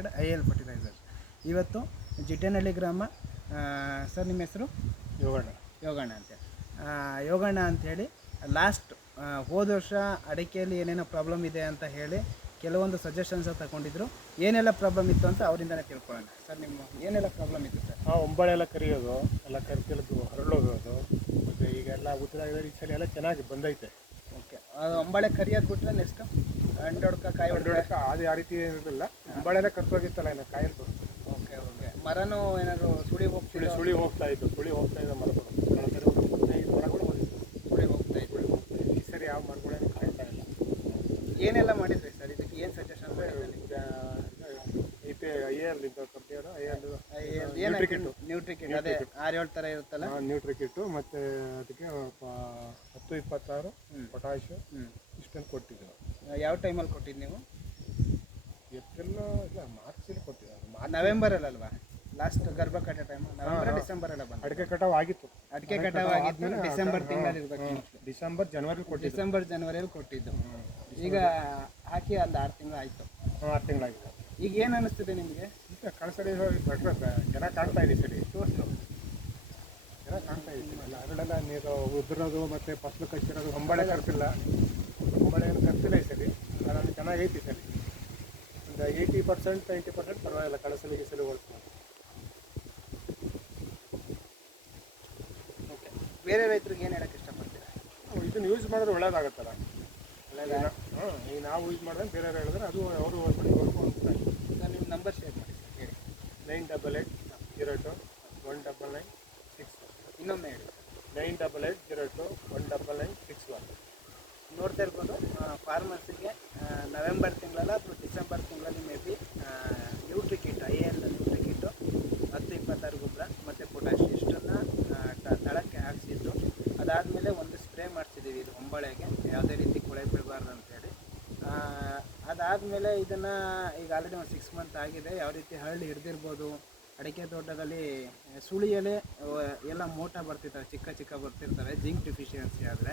Limited IL fertilisers. ಇವತ್ತು ಜಿಡ್ಡನಹಳ್ಳಿ ಗ್ರಾಮ, sir ನಿಮ್ಮ ಹೆಸರು? ಯೋಗಣ್ಣ ಅಂತೇಳಿ. ಯೋಗಣ್ಣ ಅಂಥೇಳಿ ಲಾಸ್ಟ್ ಹೋದ ವರ್ಷ ಅಡಿಕೆಯಲ್ಲಿ ಏನೇನೋ ಪ್ರಾಬ್ಲಮ್ ಇದೆ ಅಂತ ಹೇಳಿ ಕೆಲವೊಂದು ಸಜೆಷನ್ಸ್ ತಗೊಂಡಿದ್ರು. ಏನೆಲ್ಲ ಪ್ರಾಬ್ಲಮ್ ಇತ್ತು ಅಂತ ಅವರಿಂದನೇ ತಿಳ್ಕೊಳ್ಳೋಣ. ಸರ್, ನಿಮ್ಮ ಏನೆಲ್ಲ ಪ್ರಾಬ್ಲಮ್ ಇತ್ತು ಸರ್? ಒಂಬಳೆ ಎಲ್ಲ ಕರಿಯೋದು, ಎಲ್ಲ ಕರಿತಿಲ್ಲದು ಹರಳೋಗೋದು, ಮತ್ತು ಈಗೆಲ್ಲ ಉತ್ತರ ಈ ಸಲ ಎಲ್ಲ ಚೆನ್ನಾಗಿ ಬಂದೈತೆ. ಓಕೆ, ಅದು ಒಂಬಳೆ ಕರಿಯೋದು ಬಿಟ್ಟರೆ ನೆಕ್ಸ್ಟ್ ಹಣ್ಣೊಡ್ಕ ಕಾಯಿ ಹೊಡ್ಕ ಅದು ಯಾವ ರೀತಿ ಇರೋದಿಲ್ಲ. ಒಂಬಳೆಲ್ಲ ಕರ್ತೋಗಿತ್ತಲ್ಲ, ಇನ್ನು ಕಾಯಲ್ಲಿ ಬರುತ್ತೆ. Okay okay. ಮರನೂ ಏನಾದ್ರು ಸುಳಿ ಹೋಗ್ತಾ ಇದ್ದು ಸುಳಿ ಹೋಗ್ತಾ ಇದ್ದ ಮರಗಳು. ಮರಗಳು ಸುಳಿ ಹೋಗ್ತಾ ಇತ್ತು. ಈ ಸರಿ ಯಾವ ಮರಗಳೇನು ಕಾಯ್ತಾ ಇಲ್ಲ. ಏನೆಲ್ಲ ಮಾಡಿದ್ರಿ ಸರ್? ಇದಕ್ಕೆ ಏನು ಸಜೆಷನ್? ನ್ಯೂಟ್ರಿಕಿಟ್ ಅದೇ 6-7 ಥರ ಇರುತ್ತಲ್ಲ, ನ್ಯೂಟ್ರಿಕಿಟ್ಟು, ಮತ್ತು ಅದಕ್ಕೆ 10-26 ಪೊಟ್ಯಾಶು ಇಷ್ಟನ್ನು ಕೊಟ್ಟಿದ್ದೆವು. ಯಾವ ಟೈಮಲ್ಲಿ ಕೊಟ್ಟಿದ್ದು ನೀವು? ಏಪ್ರಿಲ್ ಇಲ್ಲ ಮಾರ್ಚಲ್ಲಿ ಕೊಟ್ಟಿದ್ದೆ. ನವೆಂಬರಲ್ಲಲ್ವಾ ಲಾಸ್ಟ್ ಗರ್ಭ ಕಟ್ಟೋ ಟೈಮ್? ನವೆಂಬರ್ ಡಿಸೆಂಬರ್ ಎಲ್ಲ ಬಂದು ಅಡಿಕೆ ಕಟಾವು ಆಗಿತ್ತು. ಅಡಿಕೆ ಕಟಾವು ಆಗಿದ್ದು ಡಿಸೆಂಬರ್ ತಿಂಗಳಲ್ಲಿ ಇರಬೇಕು. ಡಿಸೆಂಬರ್ ಜನವರಿಯಲ್ಲಿ ಕೊಟ್ಟಿದ್ದು. ಈಗ ಹಾಕಿ ಒಂದು 6 ತಿಂಗಳು ಆಯಿತು. 6 ತಿಂಗಳಾಗಿದೆ. ಈಗ ಏನು ಅನ್ನಿಸ್ತಿದೆ ನಿಮಗೆ? ಕಳ್ಸಡಿ ಚೆನ್ನಾಗಿ ಕಾಣ್ತಾ ಇದೆ. ಸರಿ ತೋರಿಸು, ಚೆನ್ನಾಗಿ ಕಾಣ್ತಾ ಇದೆ. ಅರಳೆಲ್ಲ ನೀರು ಉದುರೋದು ಮತ್ತು ಫಸಲು ಕಚ್ಚಿರೋದು. ಹೊಂಬಳೆ ಕರ್ತಿಲ್ಲ, ಹೊಂಬಳೆ ಏನು ಕರ್ತಿಲ್ಲ ಈ ಸರಿ. ಅದರಲ್ಲಿ ಚೆನ್ನಾಗೈತಿ ಸರಿ. ಒಂದು 80% 90% ಪರವಾಗಿಲ್ಲ. ಕಳಸಲಿಗೆ ಸರಿ ಓಡಿಸ್ಬೋದು. ಓಕೆ, ಬೇರೆ ರೈತರಿಗೆ ಏನು ಹೇಳೋಕ್ಕೆ ಇಷ್ಟಪಡ್ತೀರಾ? ಇದನ್ನು ಯೂಸ್ ಮಾಡಿದ್ರೆ ಒಳ್ಳೇದಾಗುತ್ತಲ್ಲ. ಈಗ ನಾವು ಯೂಸ್ ಮಾಡಿದ್ರೆ ಬೇರೆ ಹೇಳಿದ್ರೆ ಅದು ಅವರು ಹೋಗ್ತಾರೆ. ನಿಮ್ಮ ನಂಬರ್ ಶೇರ್ ಮಾಡಿ ಹೇಳಿ. 9880219961. ಇನ್ನೊಮ್ಮೆ ಹೇಳಿ. 9880219961. ನೋಡ್ತಾ ಇರ್ಬೋದು, ಫಾರ್ಮರ್ಸಿಗೆ ನವೆಂಬರ್ ತಿಂಗಳಲ್ಲ ಅಥವಾ ಡಿಸೆಂಬರ್ ತಿಂಗಳಲ್ಲಿ ಮೇ ಬಿ ನ್ಯೂಟ್ರಿಕಿಟ್, IL ನ್ಯೂಟ್ರಿಕಿಟ್ಟು 10-26 ಗೊಬ್ಬರ ಮತ್ತು ಪೊಟ್ಯಾಶ್ ಇಷ್ಟನ್ನು ತಳಕ್ಕೆ ಹಾಕ್ಸಿದ್ದು. ಅದಾದಮೇಲೆ ಒಂದು ಸ್ಪ್ರೇ ಮಾಡಿಸಿದ್ದೀವಿ ಇದು ಹೊಂಬಳೆಗೆ, ಯಾವುದೇ ರೀತಿ ಕೊಳೆ ಬೀಳಬಾರ್ದು ಅಂತೇಳಿ. ಅದಾದಮೇಲೆ ಇದನ್ನು ಈಗ ಆಲ್ರೆಡಿ ಒಂದು 6 ಮಂತ್ ಆಗಿದೆ. ಯಾವ ರೀತಿ ಹರಳು ಹಿಡಿದಿರ್ಬೋದು. ಅಡಿಕೆ ತೋಟದಲ್ಲಿ ಸುಳಿಯಲ್ಲೇ ಎಲ್ಲ ಮೋಟ ಬರ್ತಿರ್ತವೆ, ಚಿಕ್ಕ ಬರ್ತಿರ್ತವೆ. ಜಿಂಕ್ ಡಿಫಿಷಿಯನ್ಸಿ ಆದರೆ,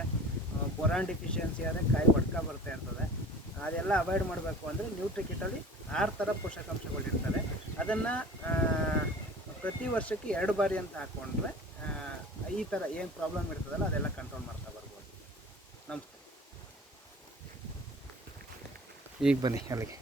ಬೊರಾನ್ ಡಿಫಿಷಿಯನ್ಸಿ ಆದರೆ ಕಾಯಿ ಒಡ್ಕ ಬರ್ತಾ ಇರ್ತದೆ. ಅದೆಲ್ಲ ಅವಾಯ್ಡ್ ಮಾಡಬೇಕು ಅಂದರೆ ನ್ಯೂಟ್ರಿಕಿಟಲ್ಲಿ 6 ಥರ ಪೋಷಕಾಂಶಗಳಿರ್ತವೆ. ಅದನ್ನು ಪ್ರತಿ ವರ್ಷಕ್ಕೆ 2 ಬಾರಿ ಅಂತ ಹಾಕ್ಕೊಂಡ್ರೆ ಈ ಥರ ಏನು ಪ್ರಾಬ್ಲಮ್ ಇರ್ತದಲ್ಲ ಅದೆಲ್ಲ ಕಂಟ್ರೋಲ್ ಮಾಡ್ತಾ ಬರ್ಬೋದು. ನಮಸ್ತೆ. ಈಗ ಬನ್ನಿ ಅಲ್ಲಿಗೆ.